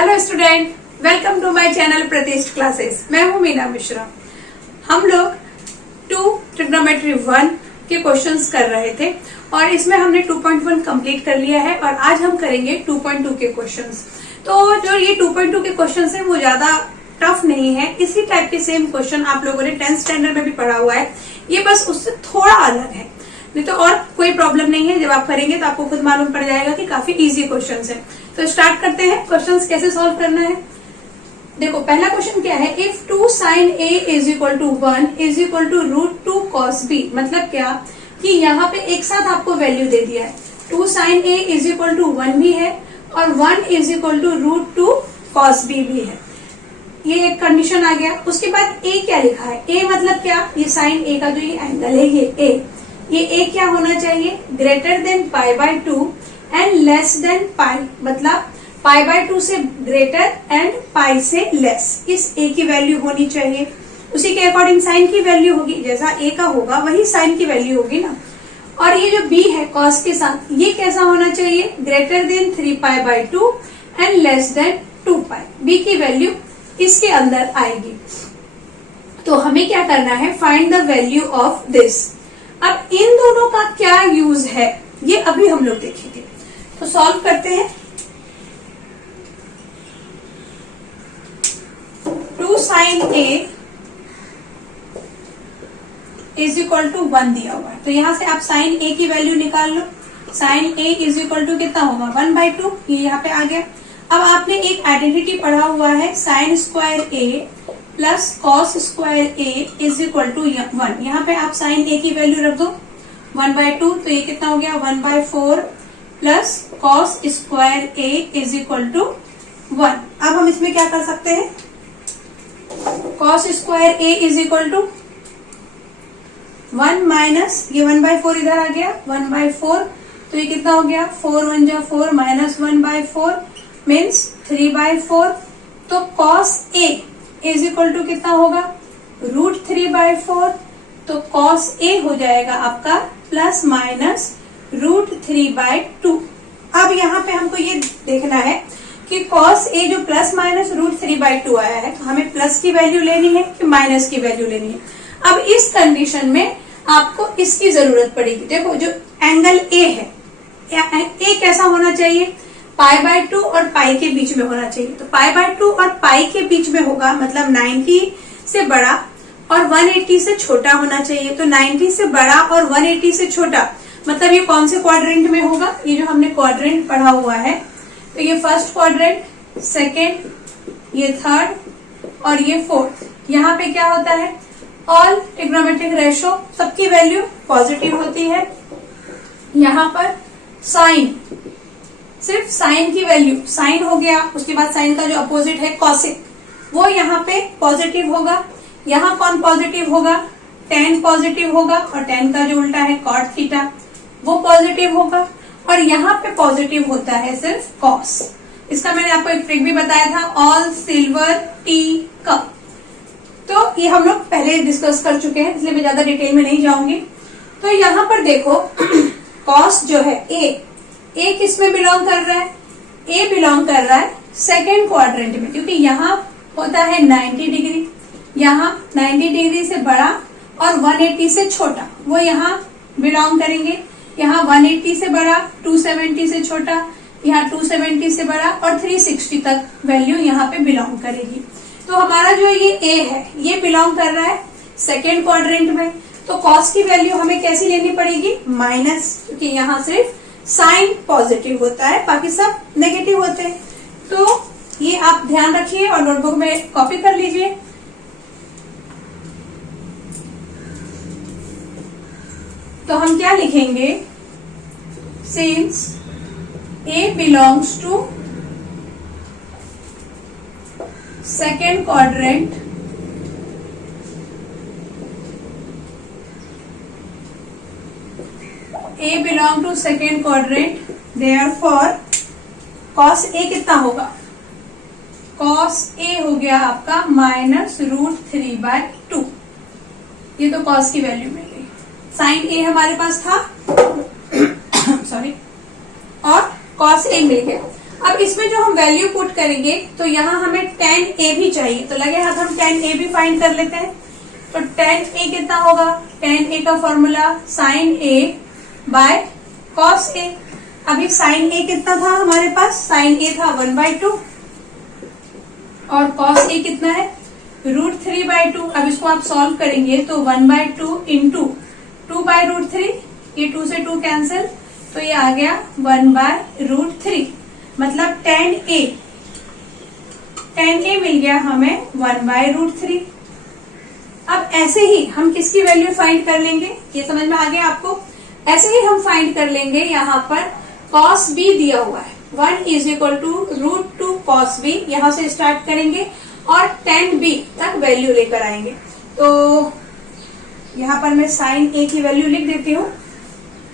Hello student, welcome to my channel Pratishth classes. मैं हूं मीना मिश्रा। हम लोग 2 ट्रिग्नोमेट्री 1 के क्वेश्चंस कर रहे थे और इसमें हमने 2.1 कंप्लीट कर लिया है और आज हम करेंगे 2.2 के क्वेश्चंस। तो जो ये 2.2 के क्वेश्चंस है वो ज्यादा टफ नहीं है। इसी टाइप के सेम क्वेश्चन आप लोगों ने 10th स्टैंडर्ड में भी पढ़ा हुआ है, ये बस उससे थोड़ा अलग है। नहीं तो और कोई प्रॉब्लम नहीं है, जब आप करेंगे तो आपको खुद मालूम पड़ जाएगा कि काफी इजी क्वेश्चंस है। तो स्टार्ट करते हैं। क्वेश्चंस कैसे सॉल्व करना है, देखो पहला क्वेश्चन क्या है, if 2 sin a is equal to 1 is equal to √2 cos b। मतलब क्या कि यहाँ पे एक साथ आपको वैल्यू दे दिया है, 2 sin a is equal to 1 भी है और 1 is equal to √2 cos b भी है। ये एक कंडीशन आ गया। उसके बाद a क्या लिखा है, a मतलब क्या, ये sin a का जो ये एंगल है ये a क्या होना चाहिए, greater than π/2 and less than pi. मतलब π/2 से ग्रेटर एंड पाई से लेस, इस a की वैल्यू होनी चाहिए। उसी के अकॉर्डिंग साइन की वैल्यू होगी, जैसा a का होगा वही साइन की वैल्यू होगी ना। और ये जो b है cos के साथ, ये कैसा होना चाहिए, greater than 3π/2 and less than 2π। b की वैल्यू इसके अंदर आएगी। तो हमें क्या करना है, find the value of this. अब इन दोनों का क्या यूज है ये अभी हम लोग देखेंगे। तो सॉल्व करते हैं। 2 sin a is equal to 1 दिया हुआ है, तो यहां से आप sin a की वैल्यू निकाल लो। sin a is equal to कितना होगा, 1/2। ये यहाँ पे आ गया। अब आपने एक आइडेंटिटी पढ़ा हुआ है, sin square a plus cos square a is equal to 1। यहाँ पे आप sin a की वैल्यू रख दो 1/2, तो ये कितना हो गया 1/4 plus cos square a is equal to 1। अब हम इसमें क्या कर सकते हैं, cos square a is equal to 1 minus ये 1/4 इधर आ गया 1/4, तो ये कितना हो गया 4 1 जा 4 माइनस 1/4 मीन्स 3/4। तो cos a is equal to कितना होगा, √3/4। तो cos a हो जाएगा आपका प्लस माइनस √3/2। अब यहाँ पे हमको ये देखना है कि cos a जो प्लस माइनस √3/2 आया है, तो हमें प्लस की वैल्यू लेनी है कि माइनस की वैल्यू लेनी है। अब इस कंडीशन में आपको इसकी जरूरत पड़ेगी। देखो जो एंगल a है, a कैसा होना चाहिए, π/2 और पाई के बीच में होना चाहिए। तो π/2 और पाई के बीच में होगा, मतलब 90 से बड़ा और 180 से छोटा होना चाहिए। तो 90 से बड़ा और 180 से छोटा, मतलब ये कौन से क्वाड्रेंट में होगा, ये जो हमने क्वाड्रेंट पढ़ा हुआ है, तो ये फर्स्ट क्वाड्रेंट, सेकेंड, ये थर्ड और ये फोर्थ। यहाँ पे क्या होता है, ऑल ट्रिग्नोमेट्रिक रेशो सबकी वैल्यू पॉजिटिव होती है। यहाँ पर साइन, सिर्फ साइन की वैल्यू, साइन हो गया, उसके बाद साइन का जो अपोजिट है कॉसिक, वो यहाँ पे पॉजिटिव होगा। यहाँ कौन पॉजिटिव होगा, tan पॉजिटिव होगा और tan का जो उल्टा है cot थीटा, वो पॉजिटिव होगा। और यहाँ पे पॉजिटिव होता है सिर्फ cos। इसका मैंने आपको एक ट्रिक भी बताया था, ऑल सिल्वर टी कप। तो ये हम लोग पहले डिस्कस कर चुके हैं, इसलिए मैं ज्यादा डिटेल में नहीं जाऊंगी। तो यहाँ पर देखो cos जो है a किस में बिलोंग कर रहा है, a बिलोंग कर रहा है सेकेंड क्वाड्रेंट में, क्योंकि यहाँ होता है 90 डिग्री, यहाँ 90 डिग्री से बड़ा और 180 से छोटा, वो यहाँ बिलोंग करेंगे। यहाँ 180 से बड़ा, 270 से छोटा, यहाँ 270 से बड़ा और 360 तक वैल्यू यहाँ पे बिलोंग करेगी। तो हमारा जो ये a है ये बिलोंग कर रहा है सेकेंड क्वाड्रेंट में। तो cos की वैल्यू हमें कैसी लेनी पड़ेगी, माइनस, क्योंकि यहाँ सिर्फ साइन पॉजिटिव होता है, बाकी सब नेगेटिव होते हैं। तो ये आप ध्यान रखिए और नोटबुक में कॉपी कर लीजिए। तो हम क्या लिखेंगे, since a belongs to second quadrant, a belong to second quadrant, therefore cos a कितना होगा, cos a हो गया आपका माइनस √3/2। ये तो cos की वैल्यू मिल गई। साइन a हमारे पास था सॉरी, और cos a मिल गया। अब इसमें जो हम वैल्यू पुट करेंगे तो यहाँ हमें tan a भी चाहिए, तो लगे हाथ हम tan a भी फाइंड कर लेते हैं। तो tan a कितना होगा, tan a का formula sin a by cos a। अभी sin a कितना था हमारे पास, sin a था 1/2 और cos a कितना है √3/2। अब इसको आप सॉल्व करेंगे तो 1/2 इंटू 2/√3, ये 2 से 2 कैंसिल, तो ये आ गया 1/√3। मतलब tan a मिल गया हमें 1/√3। अब ऐसे ही हम किसकी वैल्यू फाइंड कर लेंगे, ये समझ में आ गया आपको। ऐसे ही हम फाइंड कर लेंगे, यहाँ पर cos b दिया हुआ है 1 = √2 cos b, यहां से स्टार्ट करेंगे और tan b तक वैल्यू लेकर आएंगे। तो यहाँ पर मैं sin a की वैल्यू लिख देती हूँ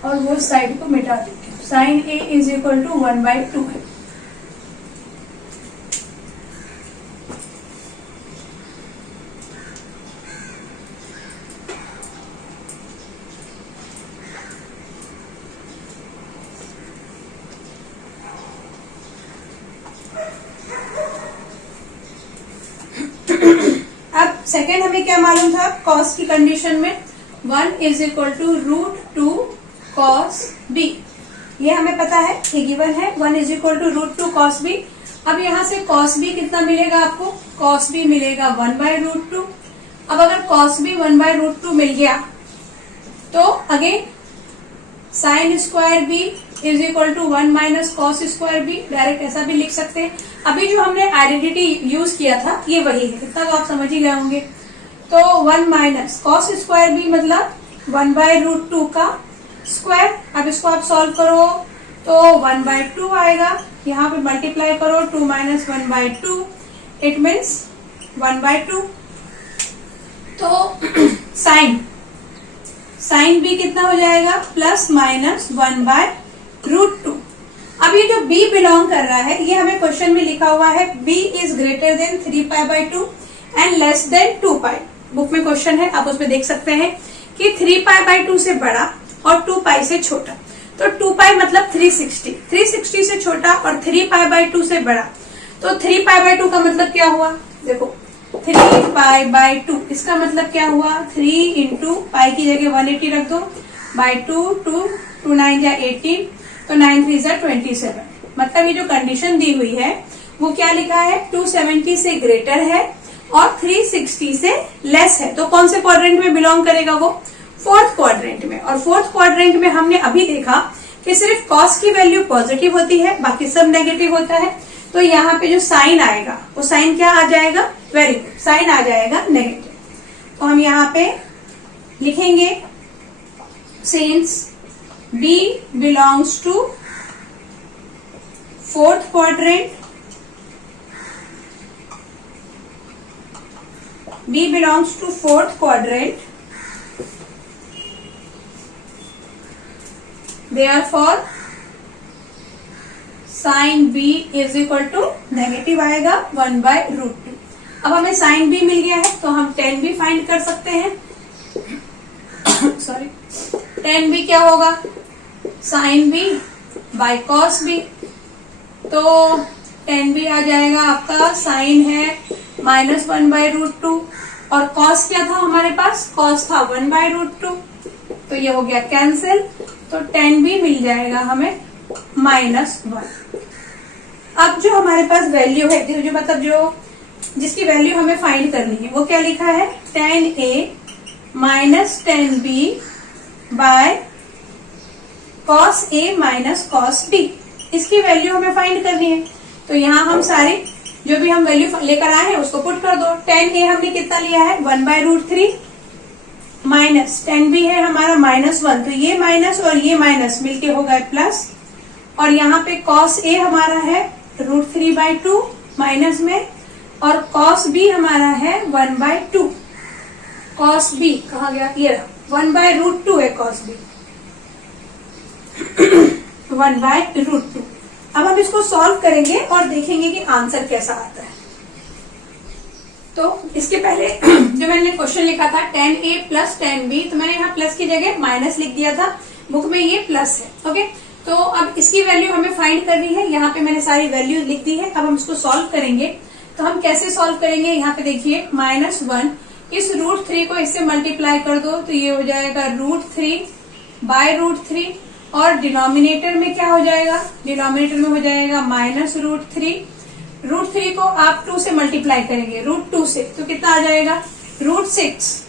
और वो साइड को मिटा देती हूँ। sin a = 1/2 है। अब सेकेंड हमें क्या मालूम था, cos की कंडीशन में 1 = √2 cos b, ये हमें पता है, ये गिवन है 1 = √2 cos b। अब यहाँ से cos b कितना मिलेगा आपको, cos b मिलेगा 1/√2। अब अगर cos b 1/√2 मिल गया तो again sin square b = 1 - cos square b, direct ऐसा भी लिख सकते हैं। अभी जो हमने आइडेंटिटी यूज किया था ये वही है, कितना तो आप समझ ही गए होंगे। तो 1 - cos स्क्वायर b मतलब 1/√2 का स्क्वायर। अब इसको आप सॉल्व करो तो 1/2 आएगा, यहाँ पे मल्टीप्लाई करो 2 - 1/2, इट मीन्स 1/2। तो साइन b कितना हो जाएगा, ±1/√2। अब ये जो b बिलोंग कर रहा है, ये हमें क्वेश्चन में लिखा हुआ है b is greater than 3π/2 and less than 2π। Book में क्वेश्चन है, आप उसमें देख सकते हैं कि 3π/2 से बड़ा और 2π से छोटा। तो 2π मतलब 360 से छोटा और 3π/2 से बड़ा। तो 3π/2 का मतलब क्या हुआ, देखो 3π/2 इसका मतलब क्या हुआ, 3 इंटू पाई की जगह 180 रख दो, बाय 2, 2 9 जा 18, तो 9 3 जा 27। मतलब ये जो कंडीशन दी हुई है वो क्या लिखा है, 270 से ग्रेटर है और 360 से लेस है। तो कौन से क्वाड्रेंट में बिलोंग करेगा वो, फोर्थ क्वाड्रेंट में। और फोर्थ क्वाड्रेंट में हमने अभी देखा कि सिर्फ कॉस की वैल्यू पॉजिटिव होती है, बाकी सब नेगेटिव होता है। तो यहाँ पे जो साइन आएगा वो साइन क्या आ जाएगा, वेरी गुड, साइन आ जाएगा नेगेटिव। तो हम यहाँ पे लिखेंगे since B belongs to fourth quadrant, B belongs to fourth quadrant, therefore sin B is equal to negative आएगा 1/√2। अब हमें sin B मिल गया है तो हम tan B फाइंड कर सकते हैं। सॉरी, tan B क्या होगा, sin B by cos B। तो tan B आ जाएगा आपका, sin है -1/√2 और cos क्या था हमारे पास, cos था 1/√2, तो ये हो गया कैंसिल। तो tan B मिल जाएगा हमें -1। अब जो हमारे पास वैल्यू है, जो मतलब जो जिसकी वैल्यू हमें फाइंड करनी है वो क्या लिखा है, tan A minus tan B by cos A minus cos B, इसकी वैल्यू हमें फाइंड करनी है। तो यहाँ हम सारे जो भी हम वैल्यू लेकर आए हैं उसको पुट कर दो। tan A हमने कितना लिया है 1/√3 माइनस tan B है हमारा -1, तो ये माइनस और ये माइनस मिलके हो गए प्लस, और यहाँ पे cos A हमारा है √3/2 माइनस में, और cos B हमारा है 1/2। cos B कहाँ गया, ये 1/√2 है cos B 1/√2। अब हम इसको सॉल्व करेंगे और देखेंगे कि आंसर कैसा आता है। तो इसके पहले जो मैंने क्वेश्चन लिखा था tan A plus tan B, तो मैंने यहाँ प्लस की जगह माइनस लिख दिया था, बुक में ये प्लस है। ओके, तो अब इसकी वैल्यू हमें फाइंड करनी है। यहाँ पे मैंने सारी वैल्यू लिख दी है। अब हम इसको सॉल्व करेंगे। तो हम कैसे सॉल्व करेंगे, यहाँ पे देखिए -1 इस √3 को इससे मल्टीप्लाई कर दो तो ये हो जाएगा √3 बाय √3 और डिनोमिनेटर में क्या हो जाएगा, डिनोमिनेटर में हो जाएगा -√3। √3 को आप 2 से मल्टीप्लाई करेंगे, √2 से, तो कितना आ जाएगा √6।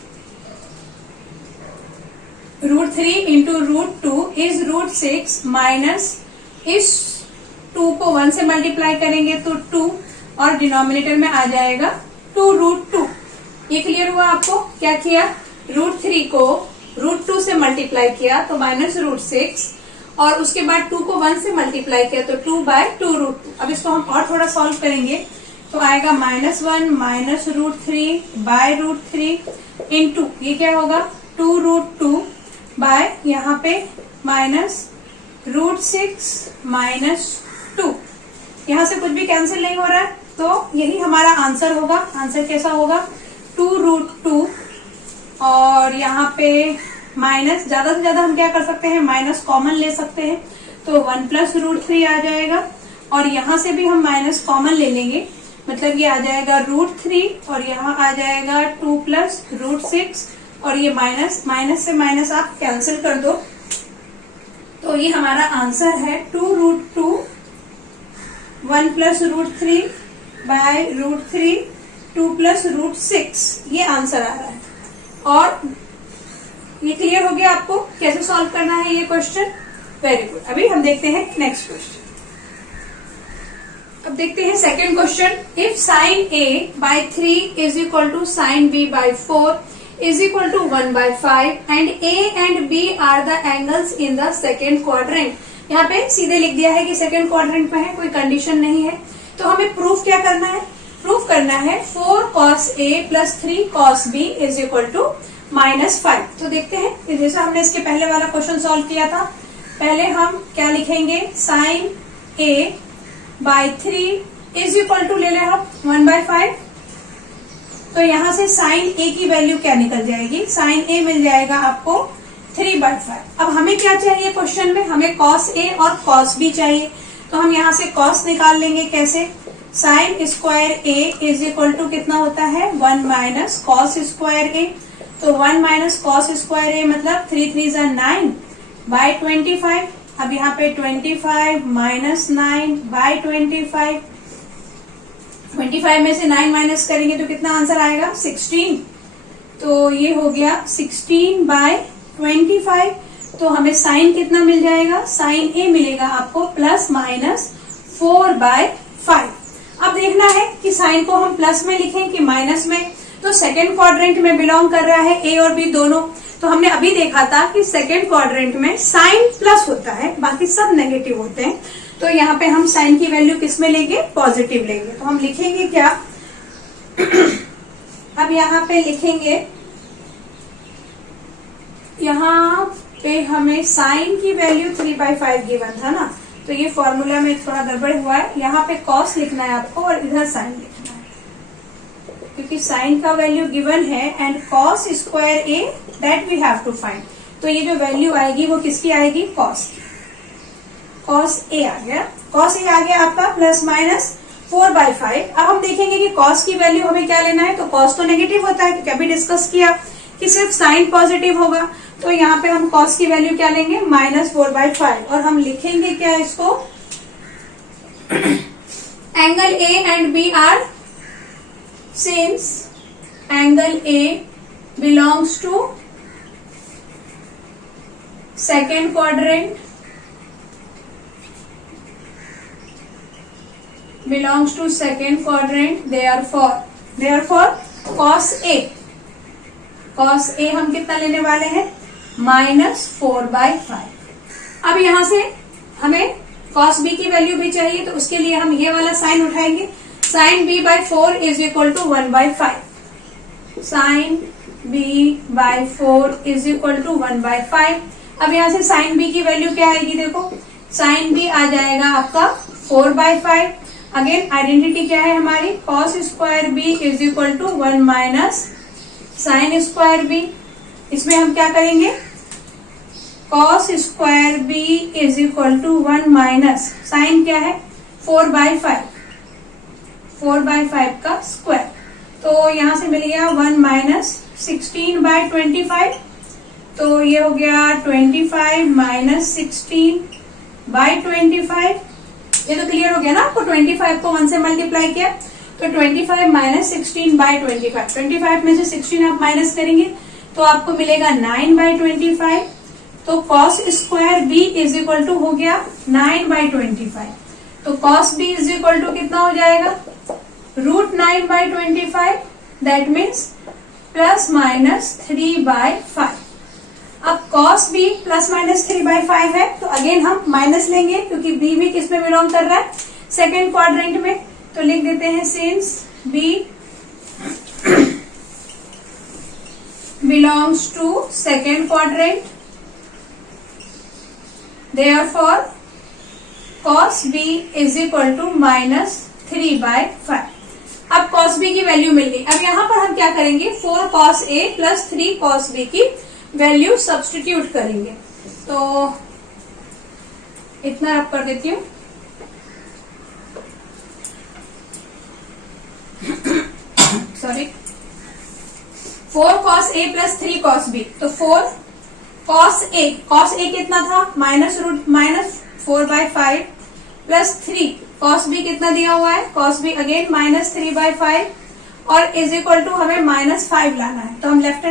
√3 इंटू √2 इज √6 माइनस इस 2 को 1 से मल्टीप्लाई करेंगे तो 2 और डिनोमिनेटर में आ जाएगा 2√2। ये क्लियर हुआ आपको। क्या किया, √3 को √2 से मल्टीप्लाई किया तो -√6 और उसके बाद 2 को 1 से मल्टीप्लाई किया तो 2/2√2। अब इसको हम और थोड़ा सॉल्व करेंगे तो आएगा -1 माइनस √3 बाय √3 इंटू ये क्या होगा 2√2 बाय यहाँ पे -√6 माइनस 2। यहाँ से कुछ भी कैंसिल नहीं हो रहा है तो यही हमारा आंसर होगा। आंसर कैसा होगा 2√2 और यहाँ पे माइनस, ज्यादा से ज्यादा हम क्या कर सकते हैं, माइनस कॉमन ले सकते हैं तो 1 + √3 आ जाएगा और यहाँ से भी हम माइनस कॉमन ले लेंगे, मतलब ये आ जाएगा √3 और यहाँ आ जाएगा 2 + √6 और ये माइनस से माइनस आप कैंसिल कर दो तो ये हमारा आंसर है 2√2 1 + √3 बाय √3 2 + √6 ये आंसर आ रहा है। और ये क्लियर हो गया आपको कैसे सॉल्व करना है ये क्वेश्चन। Very good. अभी हम देखते हैं नेक्स्ट क्वेश्चन। अब देखते हैं second question. If sin A/3 is equal to sin B/4 is equal to 1/5 and A and B are the angles in the second quadrant। यहाँ पे सीधे लिख दिया है कि सेकंड क्वाड्रेंट में है, कोई कंडीशन नहीं है। तो हमें प्रूफ क्या करना है, प्रूफ करना है 4 cos A + 3 cos B is equal to -5। तो देखते हैं, जैसा हमने इसके पहले वाला क्वेश्चन सॉल्व किया था, पहले हम क्या लिखेंगे sin A/3 is equal to ले हम 1/5। तो यहाँ से sin A की वैल्यू क्या निकल जाएगी, sin A मिल जाएगा आपको 3/5। अब हमें क्या चाहिए क्वेश्चन में, हमें cos A और cos B चाहिए। तो हम यहाँ से cos निकाल लेंगे, कैसे, sin² A is equal to कितना होता है 1 - cos² A। तो 1 - cos² A मतलब 3 3 = 9 बाय 25। अब यहाँ पे 25 - 9 बाय 25, 25 में से 9 माइनस करेंगे तो कितना आंसर आएगा 16। तो ये हो गया 16/25। तो हमें साइन कितना मिल जाएगा, साइन A मिलेगा आपको ±4/5। अब देखना है कि साइन को हम प्लस में लिखें कि माइनस में। तो सेकेंड क्वाड्रेंट में बिलोंग कर रहा है A और B दोनों। तो हमने अभी देखा था कि सेकेंड क्वाड्रेंट में साइन प्लस होता है, बाकी सब नेगेटिव होते हैं। तो यहाँ पे हम साइन की वैल्यू किस में लेंगे, पॉजिटिव लेंगे। तो हम लिखेंगे क्या अब यहाँ पे लिखेंगे, यहाँ पे हमें साइन की वैल्यू 3/5 गिवन था ना, तो ये फॉर्मूला में थोड़ा गड़बड़ हुआ है। यहाँ पे कॉस लिखना है आपको और इधर साइन लिखना है, क्योंकि साइन का वैल्यू गिवन है and cos square A that we have to find. तो ये जो वैल्यू आएगी वो किसकी आएगी, कॉस की। कॉस A आ गया, कॉस A आ गया आपका ±4/5। अब हम देखेंगे कि कॉस की वैल्यू हमें क्या लेना है। तो कॉस तो नेगेटिव होता है, क्योंकि अभी डिस्कस किया कि सिर्फ साइन पॉजिटिव होगा। तो यहाँ पे हम कॉस की वैल्यू क्या लेंगे, -4/5। और हम लिखेंगे क्या इसको, angle A and B are same, angle A belongs to second quadrant, belongs to second quadrant, therefore cos A हम कितना लेने वाले हैं, -4/5। अब यहां से हमें cos B की वैल्यू भी चाहिए, तो उसके लिए हम ये वाला साइन उठाएंगे। sin B/4 is equal to 1/5। sin B/4 is equal to 1/5। अब यहां से sin B की वैल्यू क्या आएगी, देखो sin B आ जाएगा आपका 4/5। अगेन आइडेंटिटी क्या है हमारी, cos² B is equal to 1 - sin² B। इसमें हम क्या करेंगे, cos square B is equal to 1 minus sine क्या है 4/5, 4/5 का स्क्वायर। तो यहां से मिल गया 1 माइनस 16/25, तो ये हो गया 25 माइनस 16/25। ये तो क्लियर हो गया ना आपको, 25 को 1 से मल्टीप्लाई किया तो 25 माइनस 16/25, 25 में से 16 आप माइनस करेंगे तो आपको मिलेगा 9/25। तो cos square B is equal to हो गया 9/25। तो cos B is equal to कितना हो जाएगा √9/25, दैट मीन्स प्लस माइनस 3/5। अब कॉस बी प्लस माइनस 3/5 है तो अगेन हम माइनस लेंगे क्योंकि बी भी किस में बिलोंग कर रहा है, सेकेंड क्वाड्रेंट में। तो लिख देते हैं since B belongs to second quadrant, therefore cos b is equal to minus 3/5। अब cos b की वैल्यू मिल गई। अब यहां पर हम क्या करेंगे 4 cos a plus 3 cos b की वैल्यू सब्स्टिट्यूट करेंगे। तो इतना रब कर देती हूं। Sorry 4 cos a plus 3 cos b, तो 4 cos a कितना था माइनस 4/5 प्लस 3 cos b कितना दिया हुआ है, cos b अगेन माइनस 3/5 और इज इक्वल टू हमें -5 लाना है। तो हम लेफ्ट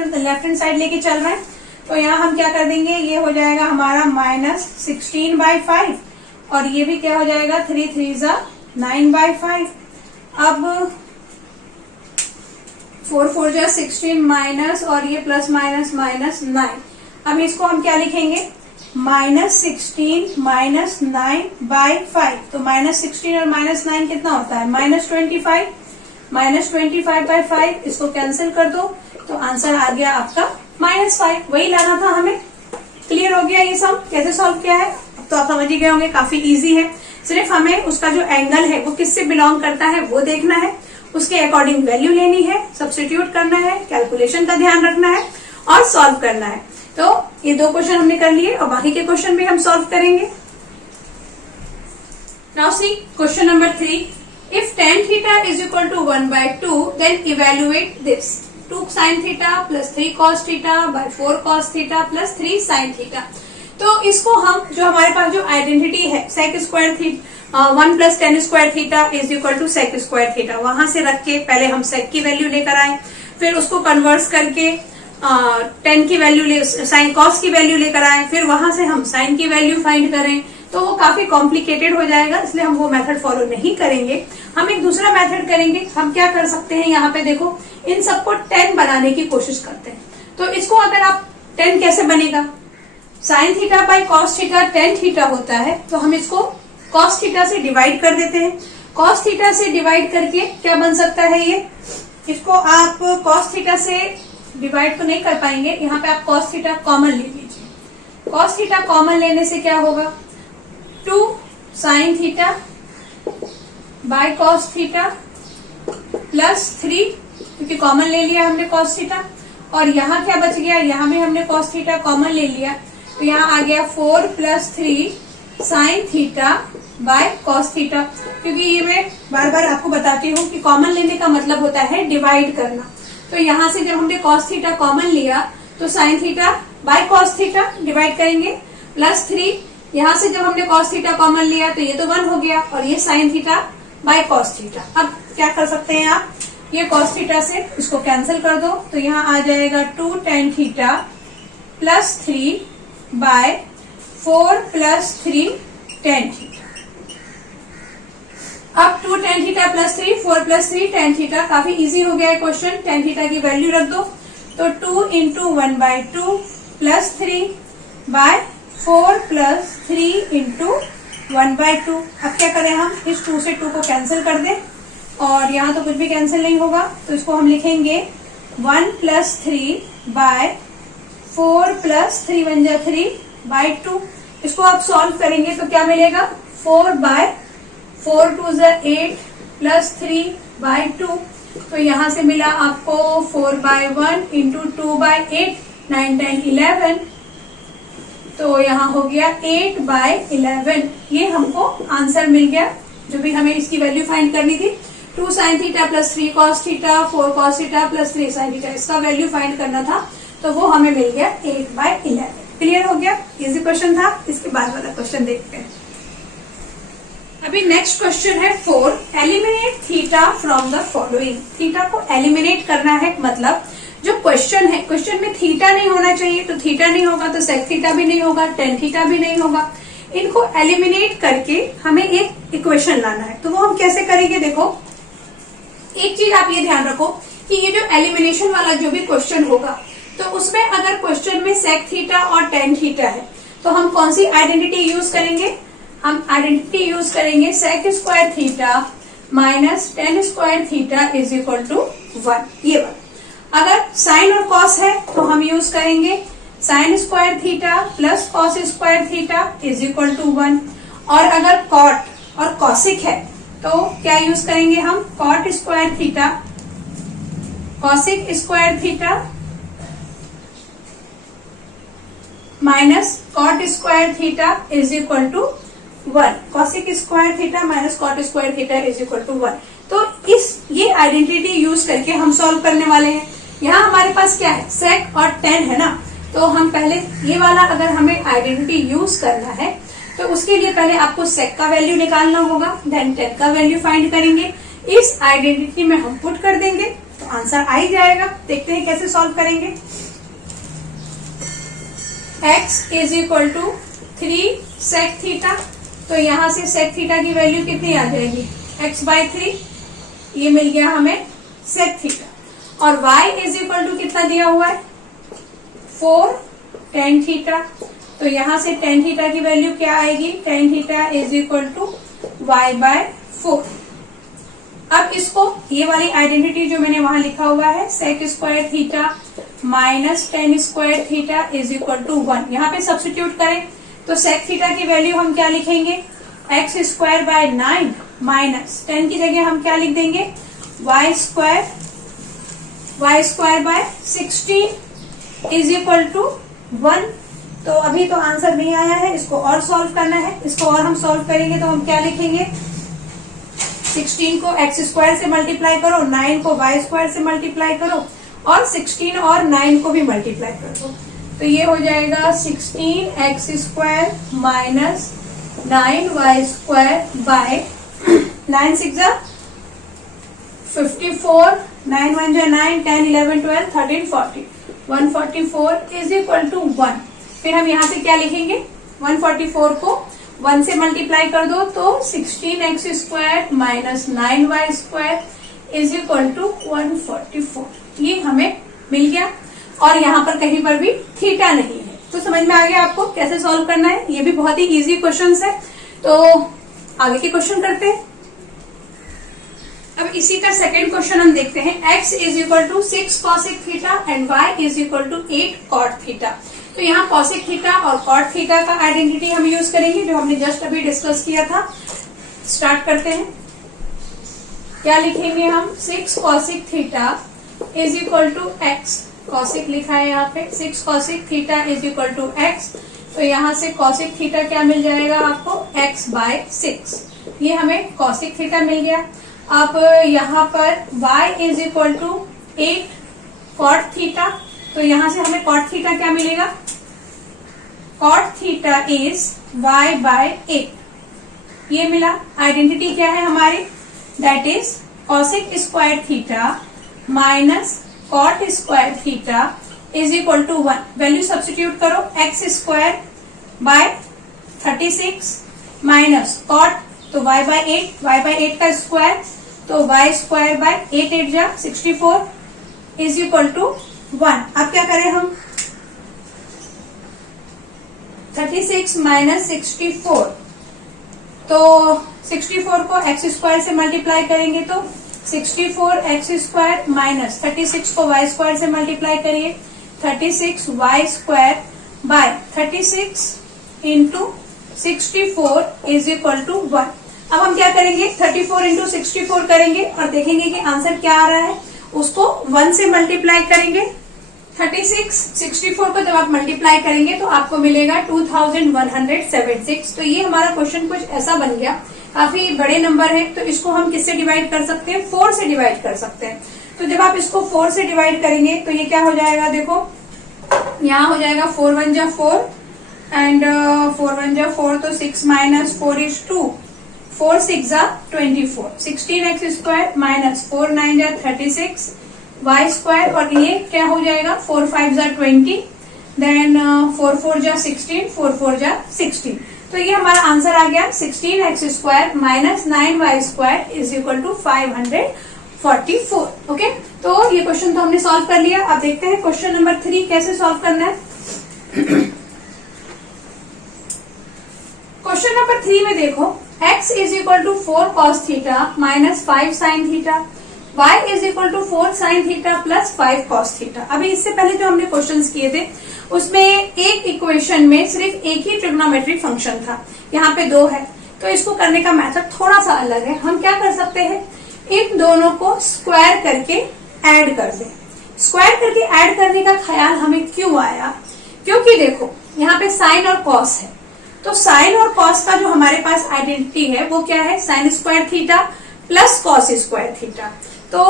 हैंड साइड लेके चल रहे हैं। तो यहाँ हम क्या कर देंगे, ये हो जाएगा हमारा -16/5 और ये भी क्या हो जाएगा 3 3 9/5। अब 4 4 16 माइनस और ये प्लस माइनस -9। अब इसको हम क्या लिखेंगे -16 माइनस 9/5। तो -16 और -9 कितना होता है -25, -25/5 इसको कैंसिल कर दो तो आंसर आ गया आपका -5। वही लाना था हमें। क्लियर हो गया ये सब कैसे सॉल्व किया है, अब तो आप समझ ही गए होंगे, काफी इजी है। सिर्फ हमें उसका जो एंगल है वो किससे बिलोंग करता है वो देखना है, उसके अकॉर्डिंग वैल्यू लेनी है, सब्स्टिट्यूट करना है, कैलकुलेशन का ध्यान रखना है और सॉल्व करना है। तो ये 2 क्वेश्चन हमने कर लिए और बाकी के क्वेश्चन भी हम सॉल्व करेंगे। Now C question number 3, if tan theta is equal to 1/2 then evaluate this 2 sin theta plus 3 cos theta by 4 cos theta plus 3 sin theta. तो इसको हम जो हमारे पास जो आइडेंटिटी है sec square theta 1 plus tan square theta is equal to sec square theta, वहां से रख के पहले हम sec की वैल्यू लेकर आए, फिर उसको कन्वर्ट करके tan की वैल्यू sin cos की वैल्यू लेकर आए, फिर वहां से हम sin की वैल्यू फाइंड करें तो वो काफी कॉम्प्लिकेटेड हो जाएगा, इसलिए हम वो मेथड फॉलो नहीं करेंगे। हम एक दूसरा मेथड करेंगे। हम क्या कर सकते हैं, यहाँ पे देखो इन सबको 10 बनाने की कोशिश करते हैं। तो इसको अगर आप 10 कैसे बनेगा, sine theta by cos theta tan theta होता है, तो हम इसको कॉस थीटा से डिवाइड कर देते हैं। कॉस थीटा से डिवाइड करके क्या बन सकता है, ये इसको आप कॉस थीटा से डिवाइड तो नहीं कर पाएंगे, यहाँ पे आप कॉस थीटा कॉमन ले लीजिए। कॉस थीटा कॉमन लेने से क्या होगा 2 sine theta by cos theta plus 3, क्योंकि कॉमन ले लिया हमने कॉस थीटा, और यहाँ क्या बच गया, यहाँ भी हमने कॉस थीटा कॉमन ले लिया, तो यहाँ आ गया 4 plus 3 sine theta by cos theta. क्योंकि ये मैं बार बार आपको बताती हूँ कि कॉमन लेने का मतलब होता है डिवाइड करना। तो यहाँ से जब हमने कॉस थीटा कॉमन लिया तो sine theta by cos theta divide करेंगे प्लस 3, यहाँ से जब हमने कॉस थीटा कॉमन लिया तो ये तो 1 हो गया और ये sine theta by cos theta. अब क्या कर सकते हैं आप, ये कॉस थीटा से इसको कैंसिल कर दो तो यहाँ आ जाएगा 2 tan theta plus 3 by 4 plus 3 tan theta. अब 2 tan theta plus 3 4 plus 3 tan theta, काफी इजी हो गया है क्वेश्चन। tan थीटा की वैल्यू रख दो तो 2 into 1/2 plus 3 by 4 plus 3 into 1/2। अब क्या करें, हम इस 2 से 2 को कैंसिल कर दें और यहाँ तो कुछ भी कैंसिल नहीं होगा, तो इसको हम लिखेंगे 1 प्लस 3 बाय 4 प्लस 3 1 जा 3/2। इसको आप सॉल्व करेंगे तो क्या मिलेगा 4 बाय 4 2 जा 8 प्लस 3/2। तो यहाँ से मिला आपको 4/1 इंटू 2/8 9 10 11 तो यहाँ हो गया 8/11। ये हमको आंसर मिल गया, जो भी हमें इसकी वैल्यू फाइंड करनी थी। 2 sin theta plus 3 cos theta 4 cos theta plus 3 sin theta, इसका वैल्यू फाइंड करना था, तो वो हमें मिल गया 8/11। क्लियर हो गया, इजी क्वेश्चन था। इसके बाद वाला क्वेश्चन देखते हैं। अभी नेक्स्ट क्वेश्चन है 4, eliminate theta from the following. Theta को एलिमिनेट करना है, मतलब जो क्वेश्चन है, क्वेश्चन में थीटा नहीं होना चाहिए, तो थीटा नहीं होगा तो सेक थीटा भी नहीं होगा, टेन थीटा भी नहीं होगा। इनको एलिमिनेट करके हमें एक इक्वेशन लाना है, तो वो हम कैसे करेंगे? देखो, एक चीज आप ये ध्यान रखो कि ये जो एलिमिनेशन वाला जो भी क्वेश्चन होगा, तो उसमें अगर क्वेश्चन में सेक थीटा और टेन थीटा है, तो हम कौन सी आइडेंटिटी यूज करेंगे? हम आइडेंटिटी यूज करेंगे sec square theta minus tan square theta is equal to 1। ये बात। अगर साइन और कॉस है तो हम यूज करेंगे sine square theta plus cos square theta is equal to 1। और अगर कॉट और कॉसिक है तो क्या यूज करेंगे हम? Cot square theta cosec square theta minus cot square theta is equal to 1। Cosec square theta minus cot square theta is equal to 1। तो ये आइडेंटिटी यूज करके हम सॉल्व करने वाले हैं। यहाँ हमारे पास क्या है? सेक और टेन है ना, तो हम पहले ये वाला अगर हमें आइडेंटिटी यूज करना है, तो उसके लिए पहले आपको सेक का वैल्यू निकालना होगा, देन टेन का वैल्यू फाइंड करेंगे, इस आइडेंटिटी में हम पुट कर देंगे तो आंसर आ ही जाएगा। देखते हैं कैसे सॉल्व करेंगे। x is equal to 3 sec theta, तो यहाँ से सेक थीटा की वैल्यू कितनी आ जाएगी? x/3, ये मिल गया हमें सेक थीटा। और y इज इक्वल टू कितना दिया हुआ है? 4 टेन थीटा, तो यहाँ से टेन थीटा की वैल्यू क्या आएगी? Tan theta is equal to y/4। अब इसको, ये वाली आइडेंटिटी जो मैंने वहां लिखा हुआ है, sec square theta minus tan square theta is equal to 1, यहाँ पे सब्स्टिट्यूट करें तो सेक थीटा की वैल्यू हम क्या लिखेंगे? x²/9 माइनस 10 की जगह हम क्या लिख देंगे? y²/16 is equal to 1। तो अभी तो आंसर नहीं आया है, इसको और सॉल्व करना है। इसको और हम सॉल्व करेंगे तो हम क्या लिखेंगे? 16 को x² से मल्टीप्लाई करो, 9 को y² से मल्टीप्लाई करो, और 16 और 9 को भी मल्टीप्लाई कर दो, तो ये हो जाएगा 16x² minus 9y² bye 9 6 54, 9 1 9, 10 11 12 13 14, 144 is equal to 1। फिर हम यहाँ से क्या लिखेंगे? 144 को 1 से मल्टीप्लाई कर दो तो 16x² minus 9y² is equal to 144। ये हमें मिल गया, और यहाँ पर कहीं पर भी थीटा नहीं है। तो समझ में आ गया आपको कैसे सॉल्व करना है। ये भी बहुत ही इजी क्वेश्चंस है। तो आगे के क्वेश्चन करते हैं। अब इसी का सेकंड क्वेश्चन हम देखते हैं। x is equal to 6 cosec theta and y is equal to 8 cot theta. तो यहाँ कॉसिक थीटा और कॉट थीटा का आइडेंटिटी हम यूज करेंगे, जो हमने जस्ट अभी डिस्कस किया था। स्टार्ट करते हैं। क्या लिखेंगे हम? 6 cosec theta is equal to x. Cosec लिखा है यहाँ पे, 6 cosec theta is equal to x. तो यहाँ से कॉसिक थीटा क्या मिल जाएगा आपको? x/6। ये हमें कॉसिक थीटा मिल गया। अब यहाँ पर y is equal to 8 cot theta, तो यहाँ से हमें कॉट थीटा क्या मिलेगा? Cot theta is y/8। ये मिला। आइडेंटिटी क्या है हमारी? That is cosec square theta minus cot square theta is equal to 1। Value substitute करो, x²/36 माइनस कॉट, तो y/8, y/8 का स्क्वायर, तो y²/8 8 जा 64 इज इक्वल टू 1। अब क्या करें हम? 36 माइनस 64, तो 64 को x² से मल्टीप्लाई करेंगे तो 64x² माइनस 36 को y² से मल्टीप्लाई करिए, 36y² by 36 into 64 is equal to 1। अब हम क्या करेंगे? 34 इंटू 64 करेंगे और देखेंगे कि आंसर क्या आ रहा है। उसको 1 से मल्टीप्लाई करेंगे 36, 64 को जब आप मल्टीप्लाई करेंगे तो आपको मिलेगा 2176। तो ये हमारा क्वेश्चन कुछ ऐसा बन गया, काफी बड़े नंबर है, तो इसको हम किससे डिवाइड कर सकते हैं, 4 से डिवाइड कर सकते हैं। तो जब आप इसको 4 से डिवाइड करेंगे तो ये क्या हो जाएगा, देखो यहाँ हो जाएगा 4 1 जा 4 एंड 4 1 जा 4, तो 6 माइनस 4 इज 2, 4 6 जा 24, 16x स्क्वायर माइनस 4 9 जा 36 y स्क्वायर, और ये क्या हो जाएगा 4 5 जा 20, देन 4 4 जा 16, 4 4 जा 16। तो ये हमारा आंसर आ गया 16x square minus 9y square is equal to 544। Okay, तो ये क्वेश्चन तो हमने सॉल्व कर लिया। अब देखते हैं क्वेश्चन नंबर 3 कैसे सॉल्व करना है। क्वेश्चन नंबर 3 में देखो x is equal to 4 cos theta minus 5 sine theta, y is equal to 4 sine theta plus 5 cos theta. अभी इससे पहले जो हमने क्वेश्चंस किए थे उसमें एक इक्वेशन में सिर्फ एक ही ट्रिग्नोमेट्रिक फंक्शन था, यहाँ पे 2 है, तो इसको करने का मेथड थोड़ा सा अलग है। हम क्या कर सकते हैं, इन दोनों को स्क्वायर करके ऐड कर दें। स्क्वायर करके ऐड करने का ख्याल हमें क्यों आया, क्योंकि देखो यहाँ पे साइन और कॉस है, तो साइन और कॉस का जो हमारे पास आइडेंटिटी है वो क्या है, sign square theta plus cos square theta. तो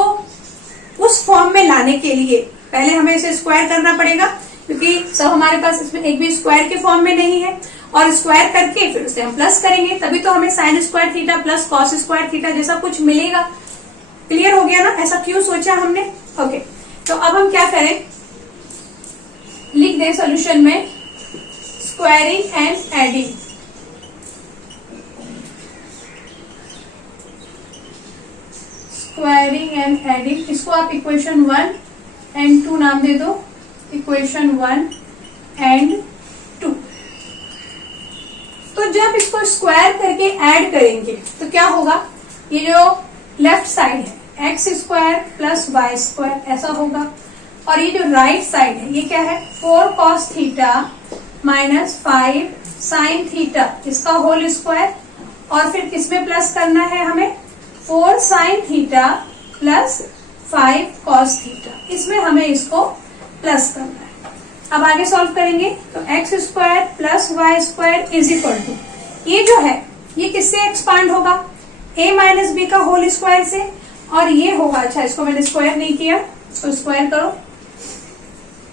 उस फॉर्म में लाने के लिए पहले हमें इसे स्क्वायर करना पड़ेगा, क्योंकि सब हमारे पास इसमें एक भी स्क्वायर के फॉर्म में नहीं है, और स्क्वायर करके फिर उसे हम प्लस करेंगे, तभी तो हमें sign square theta plus cos square theta जैसा कुछ मिलेगा। क्लियर हो गया ना, ऐसा क्यों सोचा हमने। ओके, तो अब हम क्या करें, लिख दे सॉल्यूशन में squaring and adding. Squaring and adding, इसको आप इक्वेशन 1 एंड 2 नाम दे दो, इक्वेशन 1 एंड 2। तो जब इसको स्क्वायर करके ऐड करेंगे तो क्या होगा, ये जो लेफ्ट साइड है x square plus y square ऐसा होगा, और ये जो राइट साइड है ये क्या है 4 cos theta minus 5 sine theta, इसका होल स्क्वायर, और फिर किसमें प्लस करना है हमें 4 sine theta plus 5 cos theta, इसमें हमें इसको प्लस करना है। अब आगे सॉल्व करेंगे तो x square plus y square is equal to, ये जो है ये किससे एक्सपांड होगा, a माइनस बी का होल स्क्वायर से, और ये होगा, अच्छा इसको मैंने स्क्वायर नहीं किया, इसको स्क्वायर करो,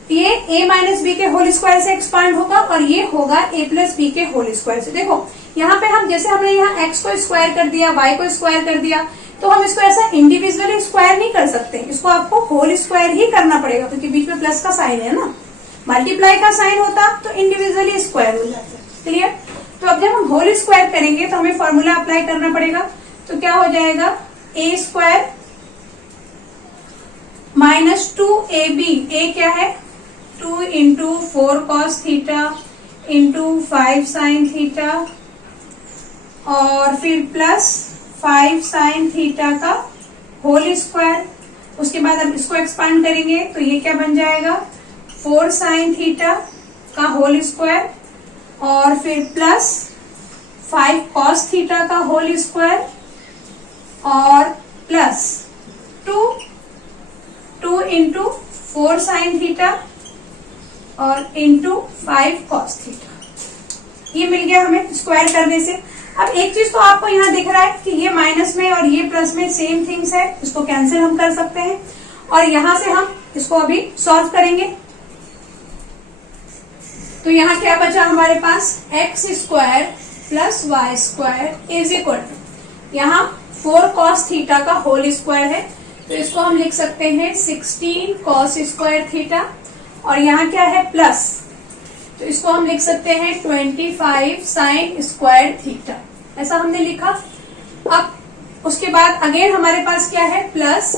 ये a माइनस बी के होल स्क्वायर से एक्सपांड होगा, और ये होगा a प्लस बी के होल स्क्वायर से। देखो यहाँ पे हम जैसे हमने यहाँ x को स्क्वायर कर दिया, y को स्क्वायर कर दिया, तो हम इसको ऐसा इंडिविजुअली स्क्वायर नहीं कर सकते, इसको आपको होल स्क्वायर ही करना पड़ेगा, क्योंकि बीच में प्लस का साइन है ना, मल्टीप्लाई का साइन होता तो इंडिविजुअली स्क्वायर हो जाता। क्लियर। तो अब जब हम होल स्क्वायर करेंगे तो हमें फॉर्मूला अप्लाई करना पड़ेगा, तो क्या हो जाएगा ए स्क्वायर माइनस 2ab, ए क्या है 2 into 4 cos theta into 5 sine theta, और फिर प्लस 5 साइन थीटा का होल स्क्वायर। उसके बाद अब इसको एक्सपांड करेंगे तो ये क्या बन जाएगा 4 साइन थीटा का होल स्क्वायर, और फिर प्लस 5 कॉस थीटा का होल स्क्वायर, और प्लस 2 इंटू 4 साइन थीटा और इंटू 5 कॉस थीटा। ये मिल गया हमें स्क्वायर करने से। अब एक चीज तो आपको यहाँ दिख रहा है कि ये माइनस में और ये प्लस में सेम थिंग्स है, इसको कैंसिल हम कर सकते हैं, और यहां से हम इसको अभी सॉल्व करेंगे। तो यहाँ क्या बचा हमारे पास x square plus y square is equal to, यहाँ 4 कॉस थीटा का होल स्क्वायर है, तो इसको हम लिख सकते हैं 16 कॉस स्क्वायर थीटा, और यहाँ क्या है प्लस, तो इसको हम लिख सकते हैं 25 साइन स्क्वायर थीटा, ऐसा हमने लिखा। अब उसके बाद अगेन हमारे पास क्या है प्लस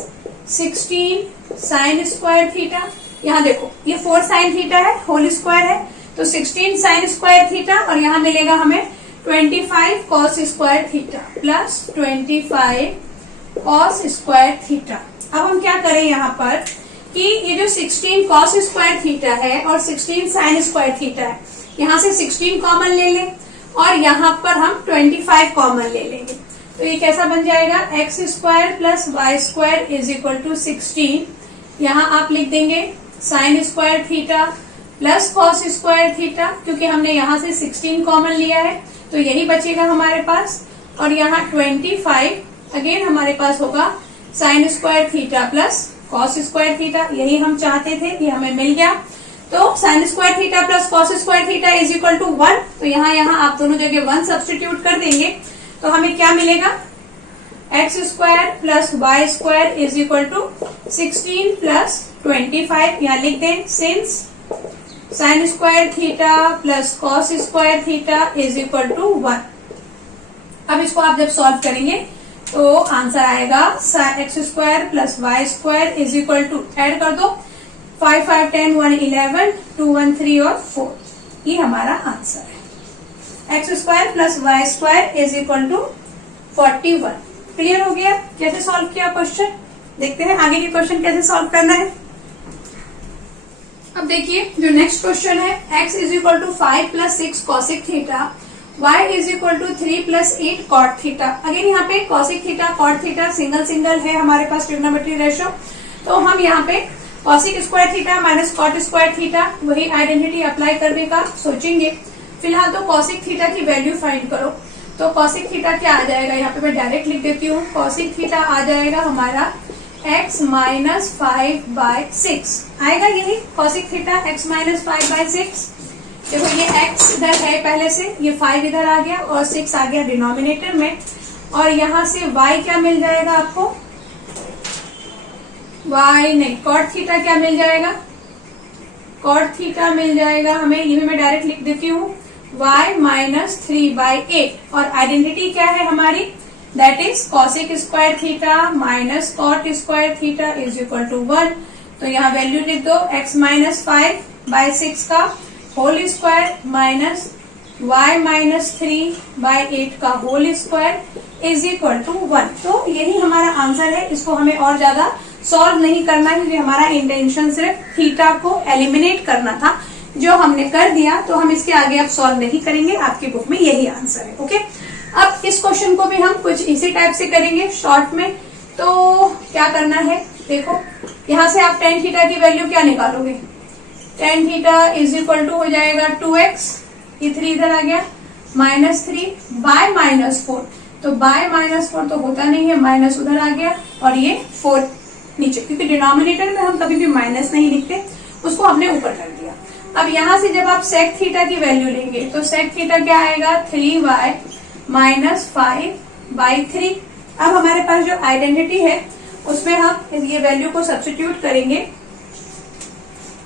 16 साइन स्क्वायर थीटा, यहाँ देखो ये 4 साइन थीटा है, होल स्क्वायर है, तो 16 साइन स्क्वायर थीटा, और यहाँ मिलेगा हमें 25 cos square theta plus 25 cos square theta. अब हम क्या करें यहाँ पर कि ये जो 16 कॉस स्क्वायर थीटा है और 16 साइन स्क्वायर थीटा है, यहाँ से 16 कॉमन ले लें और यहाँ पर हम 25 कॉमन ले लेंगे, तो ये कैसा बन जाएगा x square plus y square is equal to 16, यहाँ आप लिख देंगे sine square theta plus cos square theta, क्योंकि हमने यहाँ से 16 कॉमन लिया है तो यही बचेगा हमारे पास, और यहाँ 25 अगेन हमारे पास होगा sine square theta plus cos square theta, यही हम चाहते थे, ये हमें मिल गया। तो sine square theta plus cos square theta is equal to 1, तो यहाँ आप दोनों जगह 1 सब्सटीट्यूट कर देंगे तो हमें क्या मिलेगा, x square plus y square is equal to 16 plus 25, यहाँ लिख दें since sine square theta plus cos square theta is equal to 1। अब इसको आप जब सॉल्व करेंगे तो आंसर आएगा x square plus y square is equal to, add कर दो 5 5 10 1 11 2 1 3 और 4, ये हमारा आंसर है। X square plus y square is equal to 41। Clear हो गया कैसे सॉल्व किया क्वेश्चन? देखते हैं आगे के क्वेश्चन कैसे सॉल्व करना है। अब देखिए जो नेक्स्ट क्वेश्चन है, x is equal to 5 plus 6 cosec theta, y is equal to 3 plus 8 cot theta. Again यहाँ पे cosec theta cot theta single single है हमारे पास ट्रिग्नोमेट्री रेशियो, तो हम यहाँ पे cosec square theta minus cot square theta वही आइडेंटिटी अप्लाई करने का सोचेंगे। फिलहाल तो कॉसिक थीटा की वैल्यू फाइंड करो, तो कॉसिक थीटा क्या आ जाएगा, यहाँ पे मैं डायरेक्ट लिख देती हूँ। कॉसिक थीटा आ जाएगा हमारा x माइनस 5/6 आएगा, यही कॉसिक थीटा x माइनस 5/6। देखो ये x इधर है पहले से, ये 5 इधर आ गया और 6 आ गया डिनोमिनेटर में, और यहाँ से y क्या मिल जाएगा आपको, y नहीं कॉट थीटा क्या मिल जाएगा, कॉट थीटा मिल जाएगा हमें, ये भी मैं डायरेक्ट लिख देती हूँ y माइनस 3/8, और आइडेंटिटी क्या है हमारी, that is cosec square theta minus cot square theta is equal to 1। तो यहाँ वैल्यू लिख दो x माइनस 5/6 का whole square minus y minus 3/8 का whole square is equal to 1। तो यही हमारा आंसर है, इसको हमें और ज्यादा सॉल्व नहीं करना है, क्योंकि हमारा इंटेंशन सिर्फ थीटा को एलिमिनेट करना था, जो हमने कर दिया, तो हम इसके आगे अब सॉल्व नहीं करेंगे, आपकी बुक में यही आंसर है। ओके, अब इस क्वेश्चन को भी हम कुछ इसी टाइप से करेंगे शॉर्ट में। तो क्या करना है, देखो यहाँ से आप tan थीटा की वैल्यू क्या निकालोगे, tan theta is equal to हो जाएगा 2x, ये 3 इधर आ गया, -3 बाय -4, तो बाय -4 तो होता नहीं है, माइनस उधर आ गया, और ये 4 नीचे, क्योंकि डिनोमिनेटर में हम कभी भी माइनस नहीं लिखते, उसको हमने ऊपर कर दिया। अब यहाँ से जब आप सेक थीटा की वैल्यू लेंगे तो सेक थीटा क्या आएगा, 3y माइनस 5/3। अब हमारे पास जो आइडेंटिटी है उसमें हम ये वैल्यू को सब्स्टिट्यूट करेंगे,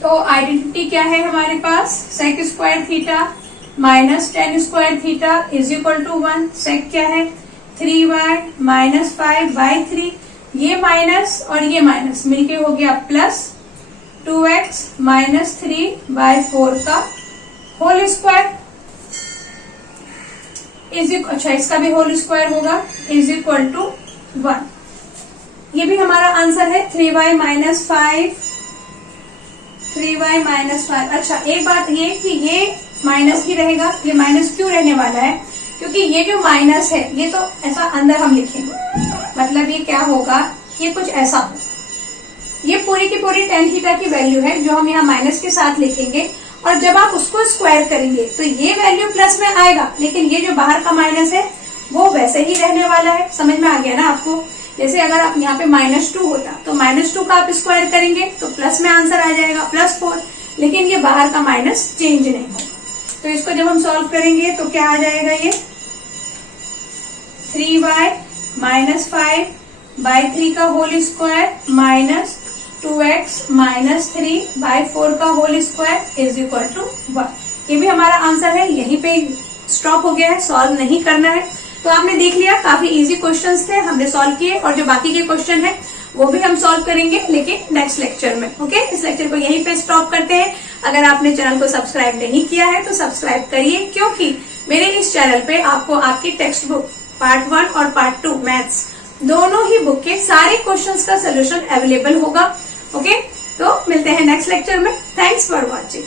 तो आइडेंटिटी क्या है हमारे पास, sec square theta minus tan square theta is equal to 1। Sec क्या है, 3y माइनस 5/3, ये माइनस और ये माइनस मिलके हो गया प्लस 2x माइनस 3/4 का होल स्क्वायर इज इक्वल, अच्छा इसका भी होल स्क्वायर होगा, इज इक्वल टू 1। ये भी हमारा आंसर है 3y माइनस 5, 3y माइनस 5। अच्छा एक बात ये कि ये माइनस ही रहेगा, ये माइनस क्यों रहने वाला है, क्योंकि ये जो माइनस है ये तो ऐसा अंदर हम लिखेंगे, मतलब ये क्या होगा, ये कुछ ऐसा हो, ये पूरी की पूरी tan थीटा की वैल्यू है जो हम यहाँ माइनस के साथ लिखेंगे, और जब आप उसको स्क्वायर करेंगे तो ये वैल्यू प्लस में आएगा, लेकिन ये जो बाहर का माइनस है वो वैसे ही रहने वाला है। समझ में आ गया ना आपको? जैसे अगर आप यहाँ पे -2 होता तो -2 का आप स्क्वायर करेंगे तो प्लस में आंसर आ जाएगा +4, लेकिन ये बाहर का माइनस चेंज नहीं होगा। तो इसको जब हम सॉल्व करेंगे तो क्या आ जाएगा, ये 3y माइनस 5/3 का whole square minus 2x minus 3/4 का whole square is equal to 1। ये भी हमारा आंसर है, यहीं पे स्टॉप हो गया है, सॉल्व नहीं करना है। तो आपने देख लिया, काफी इजी क्वेश्चंस थे, हमने सॉल्व किए, और जो बाकी के क्वेश्चन है वो भी हम सॉल्व करेंगे, लेकिन नेक्स्ट लेक्चर में। ओके, इस लेक्चर को यहीं पे स्टॉप करते हैं। अगर आपने चैनल को सब्सक्राइब नहीं किया है तो सब्सक्राइब करिए, क्योंकि मेरे इस चैनल पे आपको आपकी टेक्स्ट बुक पार्ट 1 और पार्ट 2 मैथ्स दोनों ही बुक के सारे क्वेश्चंस का सोल्यूशन अवेलेबल होगा। ओके, तो मिलते हैं नेक्स्ट लेक्चर में। Thanks for watching.